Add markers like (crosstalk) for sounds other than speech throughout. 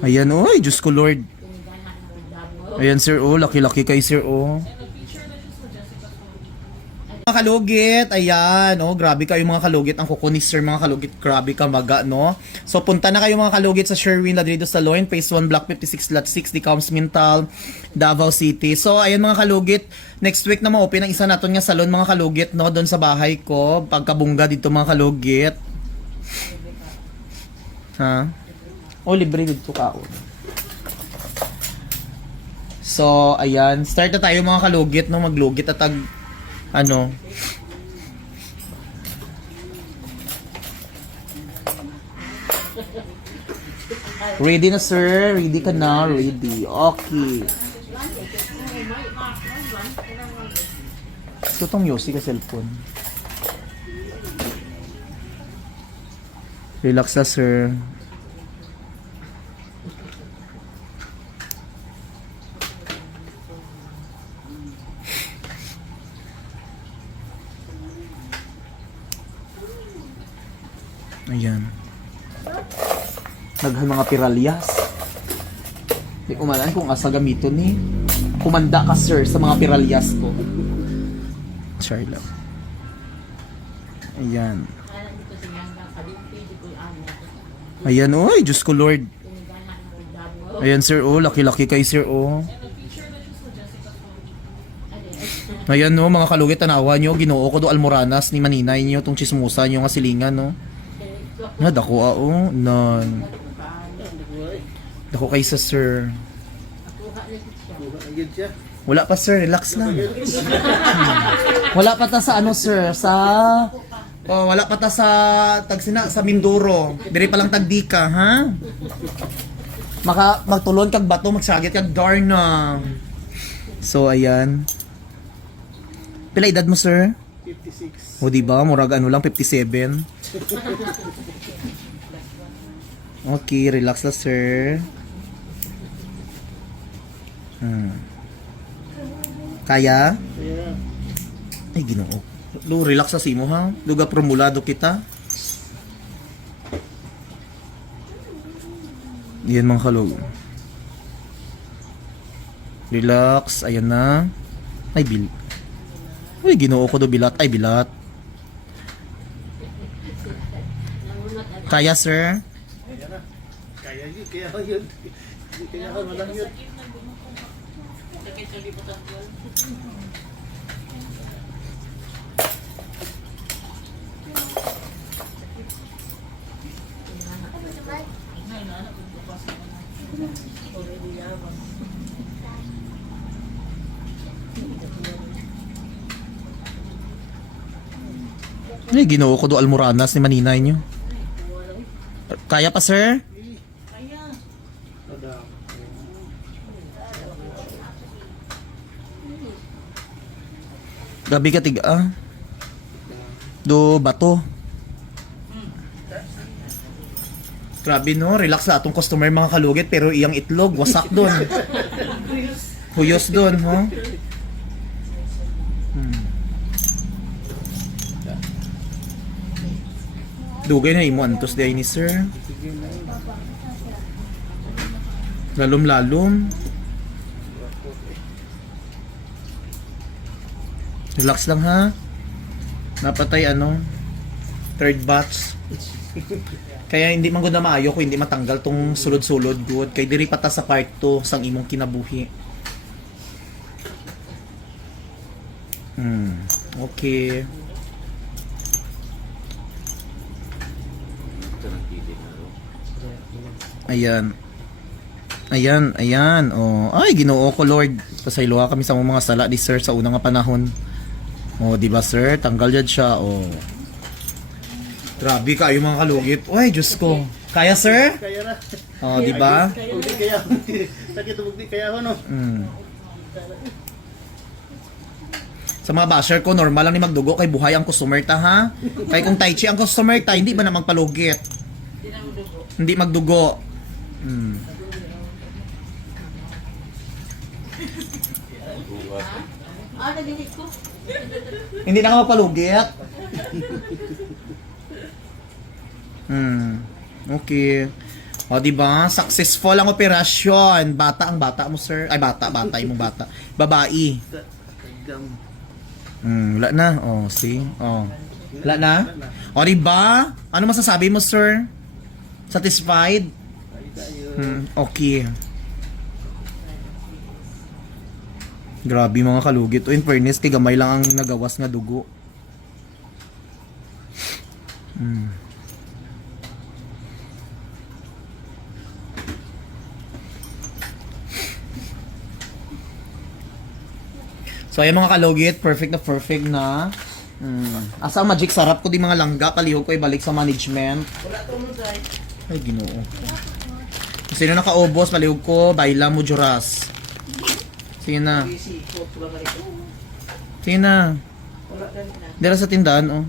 Ayan, oy, Diyos ko Lord. Ayan, sir, oh, laki-laki kay sir, oh. Mga kalugit, ayan, oh, grabe kayo mga kalugit. Ang kuko ni sir, mga kalugit, grabe ka maga, no? So, punta na kayo mga kalugit sa Sherwin Ladrido Saloon, Phase 1, Block 56, Lot 6, Decoms Mintal, Davao City. So, ayan mga kalugit, next week na ma-open ang isa naton nga salon mga kalugit, no? Doon sa bahay ko, pagkabungga dito mga kalugit. Ha? O, libre dito ka, oh. So, ayan. Start na tayo mga kalugit, no? Maglugit at tag, ano. Ready na, sir? Ready ka na? Ready. Okay. Ito tong Yossi ka cellphone. Relax na, sir. Ayan. Naghan mga piralyas. Hindi ko malaan kung asa gamiton ni. Kumanda ka sir sa mga piralyas ko. Sorry lang. Ayan. Ayan, oy, Diyos ko Lord. Ayan, sir, oh, laki-laki kay sir, oh. Ayan, no, mga kalugit, tanawa nyo, ginoo ko do almoranas ni maninay nyo, tong chismusa nyo nga silingan, no. Na, dako, ah, oh, nan. Dako kay sa sir. Wala pa sir, relax lang. (laughs) Wala pa ta sa ano sir, sa Oh, wala pa ta sa tagsina sa Mindoro. Diri pa lang tagdika, ha? Maka magtulon kag bato, magsagit kag Darna. So ayan. Pila edad mo, sir? 56. O di ba, murag ano lang 57. Okay, relax lang, sir. Hmm. Kaya? Kaya, Ay, ginoo. Lu, relax sa simo ha. Luga promulado kita. Yan mga kalog. Relax. Ayan na. Ay, bil. Ay, ginoo ko do bilat. Ay, bilat. Kaya, sir? Kaya. Kaya yun, kaya yun. Hindi kaya ka malang yun. Ay, ginoo ko do almoranas ni maninay nyo. Kaya pa, sir? Gabi ka tiga. ah. Do bato. Grabe no, relax sa atong customer mga kalugit pero iyang itlog wasak doon. (laughs) Huyos doon, ho. Hmm. Dugay na imo antos di ni sir. Lalom-lalom. Relax lang ha. Napatay ano, third batch. Kaya hindi man gud na maayo kung hindi matanggal tong sulod-sulod good. Kay diri pata sa part 2 sang imong kinabuhi. Hmm. Okay. Ayan. Ayan, ayan. Oh, ay Ginoo ko Lord. Pasayloha kami sa mga sala di sir sa unang nga panahon. Oh, di ba sir? Tanggal jud siya. Oh. Grabe kayo mga kalugit. Uy, Diyos ko. Kaya sir? Kaya na. Oh, di ba? Hindi kaya. Sakit hindi kaya ako no. Mm. Sa mga basher ko, normal lang ni magdugo kay buhay ang customer ta ha. Kay kung tai chi ang customer ta, hindi ba na magpalugit? Hindi magdugo. Mm. Ah, nadinig ko. Hindi na ka magpalugit. Hmm. Okay. O, di ba? Successful ang operasyon. Bata ang bata mo, sir. Ay, bata, bata. Yung bata. Babae. Hmm, wala na. Oh, see? Oh. Wala na? O, di ba? Ano masasabi mo, sir? Satisfied? Hmm, okay. Grabe mga kalugit. O, in fairness, kay gamay lang ang nagawas nga dugo. Hmm. So, ayan mga kalugit, perfect na perfect na. Hmm. Asa magic sarap ko di mga langga, palihog ko ibalik sa management. Wala to mo dai. Ay, ginoo. Sino nakaubos, palihog ko, baila mo, Juras. Sige na. Sige na. Dira sa tindahan, oh.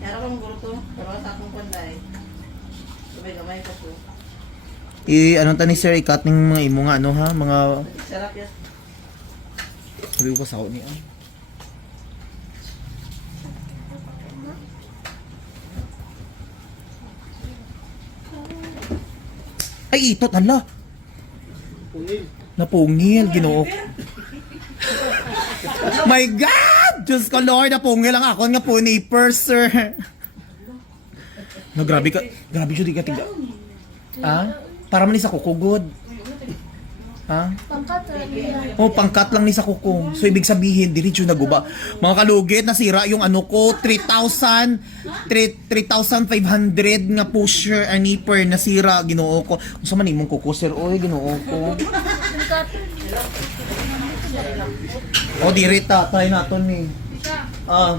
Yara kang guro to. Pero sa akong panday. Sabay gamay ko to. I, ano ta ni sir, ikat ng mga imo nga, ano ha? Mga, Sarap yan. sabi ko sa ni ah. Ay, itot, hala. Pungil. Napungil, ginoo. My God! Diyos ko, Lord, napungil ang ako nga po ni sir. No, grabe ka. Grabe siya, di ka tiga. Ah? Para man sa kukugod. Ha? Pangkat niya. Oh, pangkat lang ni sa kuko. So, ibig sabihin, diretso naguba. Mga kalugit, nasira yung ano ko, 3,000, 3 3,500 nga pusher, ani per, nasira, ginoo ko. Sa man imong kuko, sir, oy, ginoo ko. Pangkat. O, dirita, try natin ni. Ah.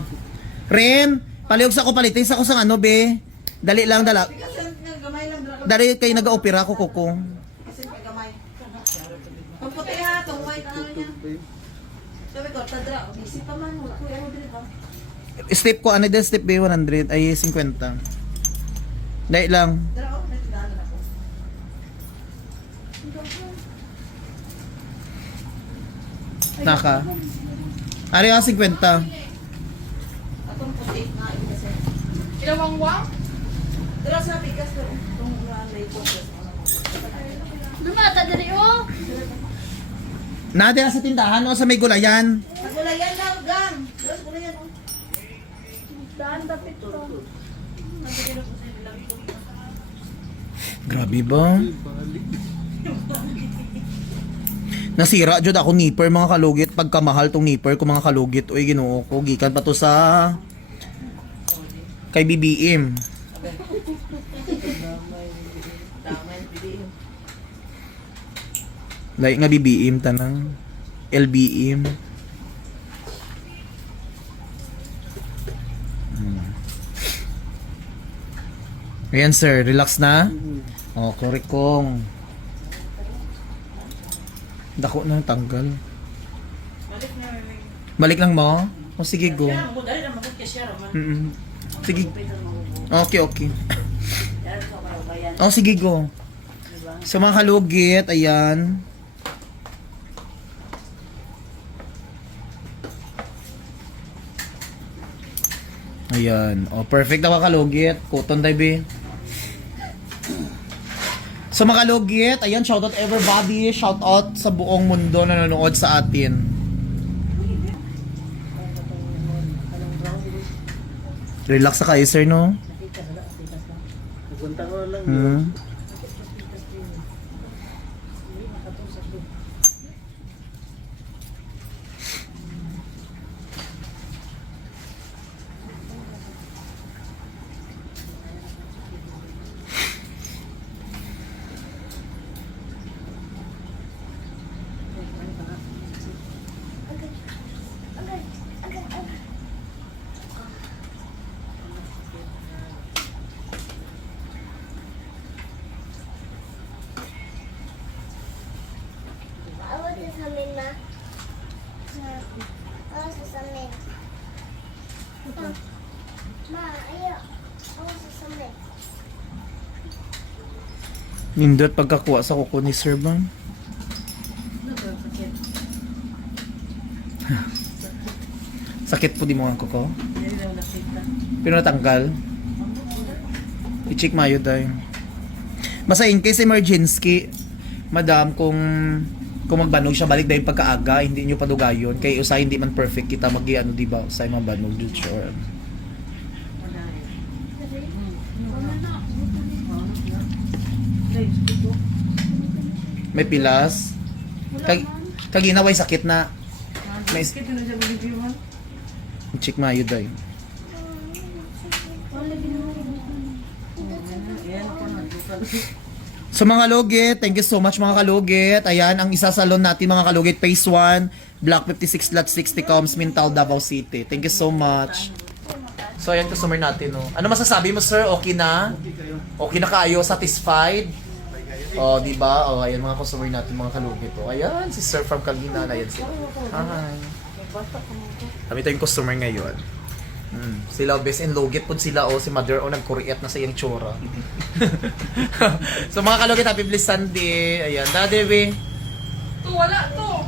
Ren, palihog sa ko palitin sa ko sa ano, be. Dali lang, dala. Lang. Dali kay nag-opera ko, kuko. Kasi nga gamay. Ang puti ha, tong white ano niya. Sabi ko, tadra, busy pa man. Wala ko ano dili ba? Step ko, ano din, step B, 100, ay 50. Dali lang. Naka. Ari ah, 50. Atong puti na kasi. Ilawang-wang? Dra sa bigas ko. Itong uh, may focus. Lumata dali oh. Nade sa tindahan o sa may gulayan. Nagulayan lang, gang. Dra sa gulayan. oh. Daan dapit to. Grabe ba? Nasira jud ako nipper mga kalugit pagkamahal tong nipper ko mga kalugit oy Ginoo ko gikan pa to sa kay BBM. Like nga BBM tanang LBM. Ayan sir, relax na. Oh, korek kong. Dako na tanggal. Balik na, may... Balik lang mo? O sige go. Kaya mo, dahil naman kung kasya raman. Mm Sige. Okay, okay. So. Oh, sige go. Diba? Sa mga kalugit, ayan. Ayan. Oh, perfect na mga kalugit. Kuton tayo, Sa mga kalugit, ayan, shoutout everybody. Shoutout sa buong mundo na nanonood sa atin. Relax sa kayo, sir, no? Pupunta ko lang. Hmm. Nindot pagkakuha sa kuko ni Sir Bang. (laughs) Sakit po di mo ang kuko? Pero natanggal. I-check mayo tayo. Basta in case emergency, madam, kung kung magbanog siya, balik dahil pagkaaga, hindi nyo padugayon. Kaya usay hindi man perfect kita mag ano, di ba? Usay mabanog, dun sure. May pilas. Kag kaginaway sakit na. May check mayo dahil. So mga kalugit, thank you so much mga kalugit. Ayan, ang isa salon natin mga kalugit, Phase 1, Block 56, Lot 60, Coms, Mintal, Davao City. Thank you so much. So ayan, customer natin, no. Ano masasabi mo, sir? Okay na? Okay na kayo? Satisfied? Oh, di ba? Oh, ayan mga customer natin, mga kalugit. Oh, ayan, si sir from Kaginan. Ayan sila. Hi. Kami tayong customer ngayon. Hmm. Sila best in logit po sila o si mother o nagkuriat na sa iyang tsura. (laughs) so mga kalugit, happy blessed Sunday. Ayan, Daddy, we. To, wala to.